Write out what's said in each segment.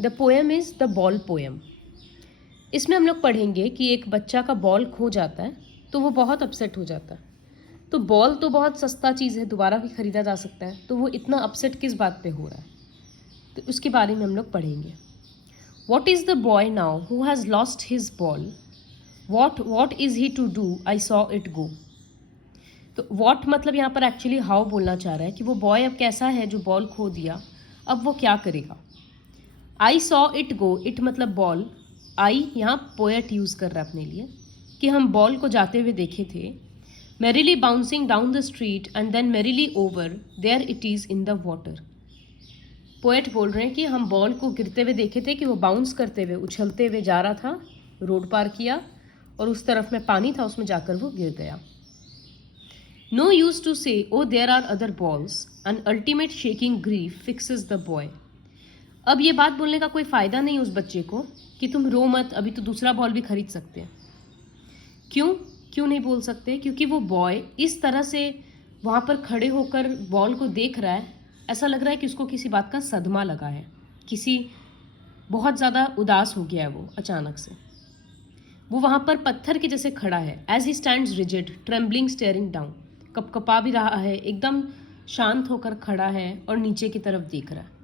The poem is the ball poem. इसमें हम लोग पढ़ेंगे कि एक बच्चा का बॉल खो जाता है तो वो बहुत अपसेट हो जाता है। तो बॉल तो बहुत सस्ता चीज़ है, दोबारा भी ख़रीदा जा सकता है, तो वो इतना अपसेट किस बात पे हो रहा है, तो उसके बारे में हम लोग पढ़ेंगे। What is the boy now who has lost his ball, what is he to do, I saw it go. तो वॉट मतलब यहाँ पर एक्चुअली हाउ बोलना चाह रहा है कि वो बॉय अब कैसा है जो बॉल खो दिया, अब वो क्या करेगा। आई सॉ इट गो, इट मतलब बॉल, आई यहाँ पोएट यूज़ कर रहा है अपने लिए कि हम बॉल को जाते हुए देखे थे। Merrily bouncing down the street and then merrily over, there it is in the water. Poet बोल रहे हैं कि हम बॉल को गिरते हुए देखे थे कि वो बाउंस करते हुए उछलते हुए जा रहा था, रोड पार किया और उस तरफ में पानी था, उसमें जाकर वो गिर गया। No use to say oh there are other balls, an ultimate shaking grief fixes the boy. अब ये बात बोलने का कोई फ़ायदा नहीं उस बच्चे को कि तुम रो मत, अभी तो दूसरा बॉल भी खरीद सकते हैं। क्यों नहीं बोल सकते? क्योंकि वो बॉय इस तरह से वहाँ पर खड़े होकर बॉल को देख रहा है, ऐसा लग रहा है कि उसको किसी बात का सदमा लगा है, किसी बहुत ज़्यादा उदास हो गया है वो अचानक से। वो वहाँ पर पत्थर के जैसे खड़ा है, as he stands rigid trembling staring down, कपकपा भी रहा है, एकदम शांत होकर खड़ा है और नीचे की तरफ देख रहा है।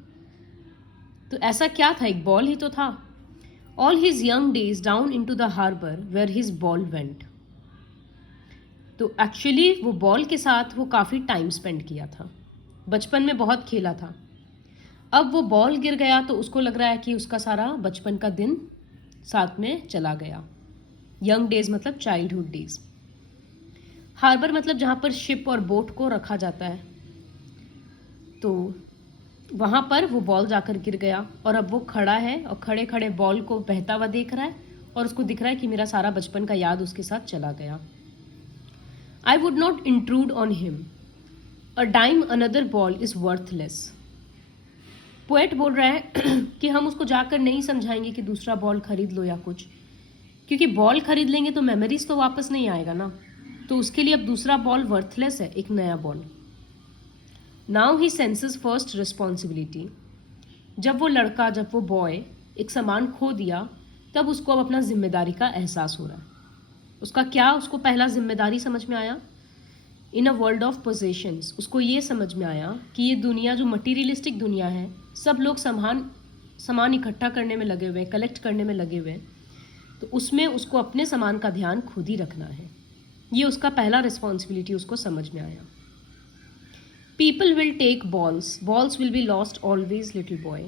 तो ऐसा क्या था? एक बॉल ही तो था। All his young days down in to the harbour where his ball went. तो एक्चुअली वो बॉल के साथ वो काफ़ी टाइम स्पेंड किया था, बचपन में बहुत खेला था। अब वो बॉल गिर गया तो उसको लग रहा है कि उसका सारा बचपन का दिन साथ में चला गया। यंग डेज मतलब चाइल्डहुड डेज। हार्बर मतलब जहाँ पर शिप और बोट को रखा जाता है, तो वहाँ पर वो बॉल जाकर गिर गया और अब वो खड़ा है और खड़े खड़े बॉल को बहता हुआ देख रहा है और उसको दिख रहा है कि मेरा सारा बचपन का याद उसके साथ चला गया। I would not intrude on him, a dime another ball is worthless. Poet बोल रहा है कि हम उसको जाकर नहीं समझाएंगे कि दूसरा बॉल खरीद लो या कुछ, क्योंकि बॉल खरीद लेंगे तो मेमोरीज तो वापस नहीं आएगा ना, तो उसके लिए अब दूसरा बॉल वर्थलेस है, एक नया ball. Now he senses first responsibility. जब वो बॉय एक सामान खो दिया, तब उसको अब अपना जिम्मेदारी का एहसास हो रहा है। उसको पहला जिम्मेदारी समझ में आया। इन अ वर्ल्ड ऑफ पोजेशंस, उसको ये समझ में आया कि ये दुनिया जो मटीरियलिस्टिक दुनिया है, सब लोग सामान इकट्ठा करने में लगे हुए, कलेक्ट करने में लगे हुए, तो उसमें उसको अपने सामान का ध्यान खुद ही रखना है। ये उसका पहला रिस्पॉन्सिबिलिटी उसको समझ में आया। People will take balls will be lost always little boy.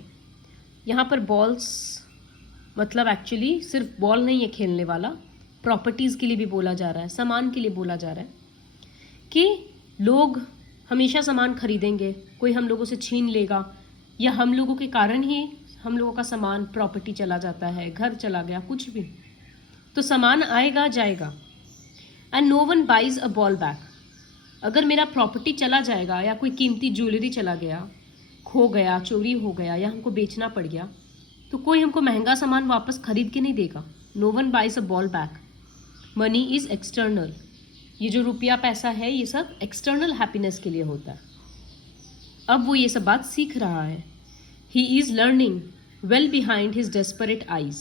यहाँ पर बॉल्स मतलब एक्चुअली सिर्फ बॉल नहीं है खेलने वाला, प्रॉपर्टीज़ के लिए भी बोला जा रहा है, सामान के लिए बोला जा रहा है कि लोग हमेशा सामान खरीदेंगे, कोई हम लोगों से छीन लेगा, या हम लोगों के कारण ही हम लोगों का सामान प्रॉपर्टी चला जाता है, घर चला गया, कुछ भी, तो सामान आएगा जाएगा। And no one buys a ball back. अगर मेरा प्रॉपर्टी चला जाएगा या कोई कीमती ज्वेलरी चला गया, खो गया, चोरी हो गया या हमको बेचना पड़ गया, तो कोई हमको महंगा सामान वापस खरीद के नहीं देगा। No one buys a ball back. Money is external. ये जो रुपया पैसा है ये सब एक्सटर्नल हैप्पीनेस के लिए होता है। अब वो ये सब बात सीख रहा है। He is learning well behind his desperate eyes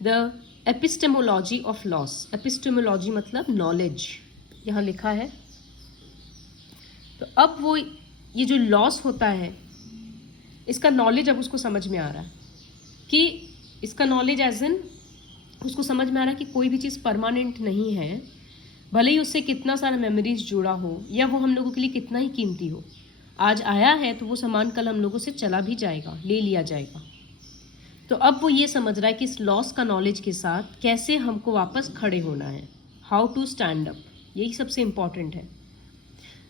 the epistemology of loss. Epistemology मतलब नॉलेज, यहाँ लिखा है। तो अब वो ये जो लॉस होता है, इसका नॉलेज अब उसको समझ में आ रहा है कि इसका नॉलेज एज इन उसको समझ में आ रहा है कि कोई भी चीज़ परमानेंट नहीं है, भले ही उससे कितना सारा मेमोरीज जुड़ा हो या वो हम लोगों के लिए कितना ही कीमती हो। आज आया है तो वो सामान कल हम लोगों से चला भी जाएगा, ले लिया जाएगा। तो अब वो ये समझ रहा है कि इस लॉस का नॉलेज के साथ कैसे हमको वापस खड़े होना है, हाउ टू स्टैंड अप, यही सबसे इम्पॉर्टेंट है।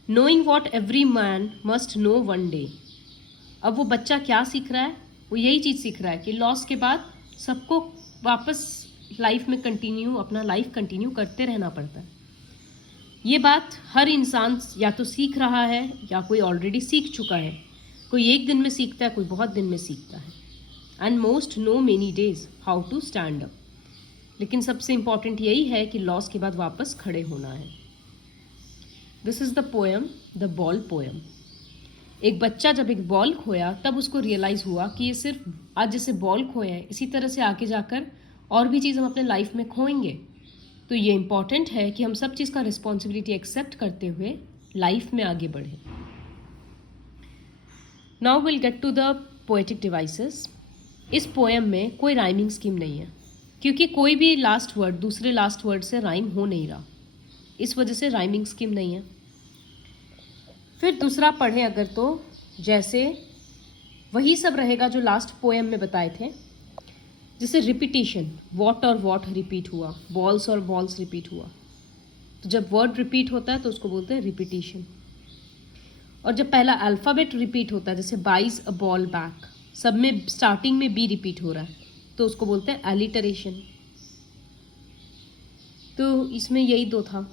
Knowing what every man must know one day. अब वो बच्चा क्या सीख रहा है? वो यही चीज़ सीख रहा है कि लॉस के बाद सबको वापस लाइफ में अपना लाइफ कंटिन्यू करते रहना पड़ता है। ये बात हर इंसान या तो सीख रहा है या कोई ऑलरेडी सीख चुका है। कोई एक दिन में सीखता है, कोई बहुत दिन में सीखता है। And most know many days how to stand up. लेकिन सबसे इम्पॉर्टेंट यही है कि लॉस के बाद वापस खड़े होना है। This is the poem the ball poem. एक बच्चा जब एक बॉल खोया तब उसको रियलाइज़ हुआ कि ये सिर्फ आज जैसे बॉल खोए हैं इसी तरह से आगे जाकर और भी चीज़ हम अपने लाइफ में खोएंगे। तो ये इम्पॉर्टेंट है कि हम सब चीज़ का रिस्पॉन्सिबिलिटी एक्सेप्ट करते हुए लाइफ में आगे बढ़ें। Now will get to the poetic devices. इस पोएम में कोई राइमिंग स्कीम नहीं है क्योंकि कोई भी लास्ट वर्ड दूसरे लास्ट वर्ड से राइम हो नहीं रहा, इस वजह से राइमिंग स्कीम नहीं है। फिर दूसरा पढ़ें अगर तो जैसे वही सब रहेगा जो लास्ट पोएम में बताए थे, जैसे रिपीटिशन, वॉट और वॉट रिपीट हुआ, बॉल्स और बॉल्स रिपीट हुआ। तो जब वर्ड रिपीट होता है तो उसको बोलते हैं रिपीटिशन। और जब पहला अल्फ़ाबेट रिपीट होता है जैसे बाइज अ बॉल बैक, सब में स्टार्टिंग में बी रिपीट हो रहा है तो उसको बोलते हैं एलिटरेशन। तो इसमें यही दो था।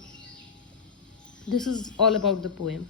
This is all about the poem.